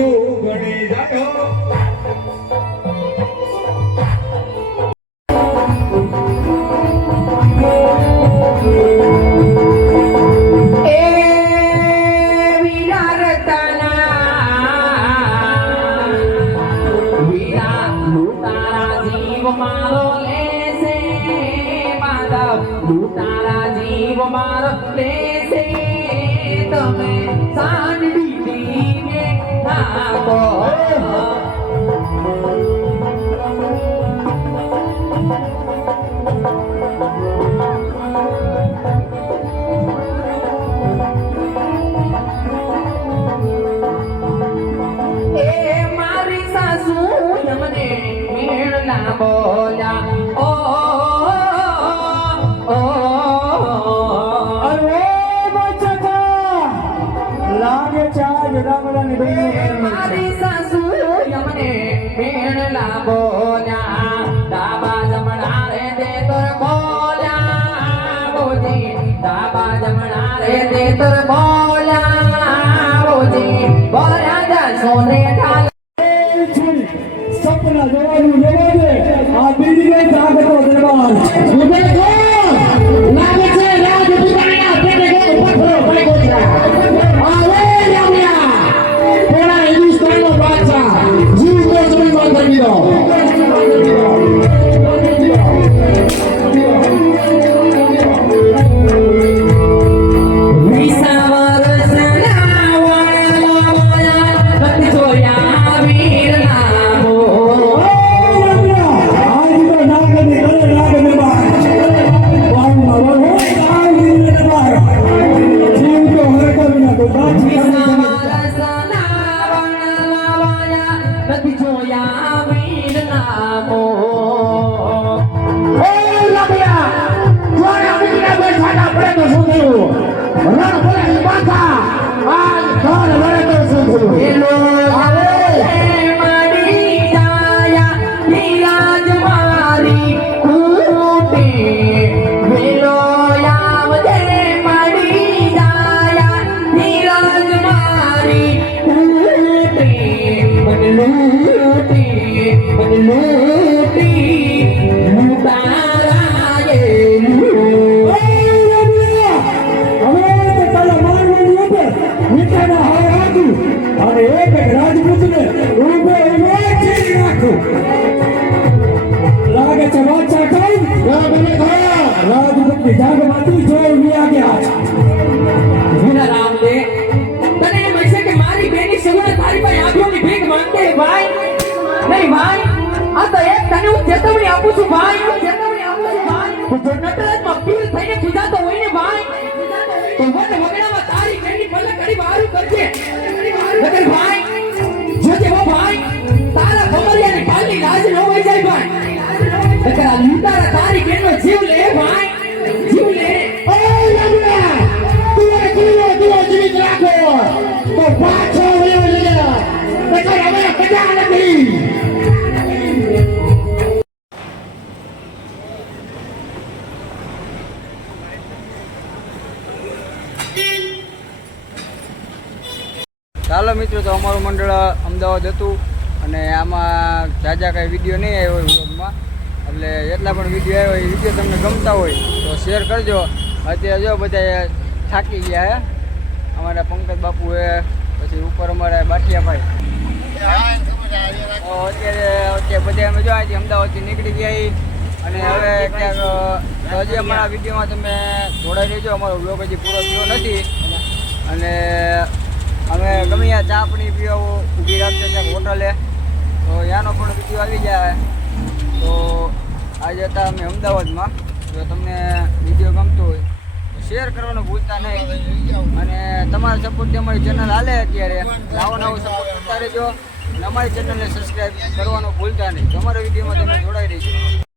ભૂલું ગણી જાયો મારો લેશે માધવ લૂટારા જીવ મારો લેશે તમે સાંડવીને નાખો એ મારી સાસુ યમને મેળના બોલ્યા અરે બચકા લાગે ચાજ રામરાની બહેનો મારી સાસુ યમને મેળના બોલ્યા ડાબા જમણા રે દે તર બોલ્યા બોજી ડાબા જમણા રે દે તર બોલ્યા બોજી બોલ્યા જા સોને ઢાલ સપના જોવાનું લેવા દે આ બીજી તાકતો દરબાર સુબે ગો લાગે છે રાજ દુકાના પેટે ગો પથરો પડી ગયો આવે રામ્યા પેલા હિન્દુસ્તાનનો બાદશાહ જીવ તો જોઈ માં કરી દો ચેતવણી આપું છું ભાઈ ચેતવણી આપું છું ભાઈ જો નટરાજમાં પીર થઈને પૂજાતો હોય ને ભાઈ તો વન વગડામાં તારી બેની પલ્લે કડી બહારું કરજે નકર ભાઈ જોજે હો ભાઈ તારા કમરિયાની પાલની લાજ ન હોય જાય ભાઈ નકર આ લૂંટારા તારી બેનનો જીવ લે ભાઈ જીવ લે ઓય લગડા તું જીવિત રાખો તો પાછો વયો લે નકર હવે કજા નથી ચાલો મિત્રો, તો અમારું મંડળ અમદાવાદ હતું અને આમાં જાજા કાંઈ વિડીયો નહીં આવ્યો હોય વ્લોગમાં, એટલે જેટલા પણ વિડીયો આવ્યો એ વિડીયો તમને ગમતા હોય તો શેર કરજો. અત્યારે જો બધા થાકી ગયા હે, અમારા પંકજ બાપુ હે, પછી ઉપર અમારા બાઠિયાભાઈ. અત્યારે બધા અમે જો આજે અમદાવાદથી નીકળી ગયા અને હવે ક્યાંક હજી અમારા વિડીયોમાં તમે જોડાઈ રહેજો. અમારો વ્લોગ હજી પૂરો થયો નથી અને અમે ગમે ત્યાં ચા પાણી પીવા ઊભી રાખશે ક્યાંક હોટલે, તો ત્યાંનો પણ વિડીયો આવી જાય. તો આજે હતા અમે અમદાવાદમાં. જો તમને વિડીયો ગમતો હોય તો શેર કરવાનું ભૂલતા નહીં અને તમારા સપોર્ટથી અમારી ચેનલ હાલે અત્યારે નવો સપોર્ટ કરતા રહેજો અને અમારી ચેનલને સબસ્ક્રાઈબ કરવાનું ભૂલતા નહીં. તમારા વિડીયોમાં તમે જોડાઈ રહીજો.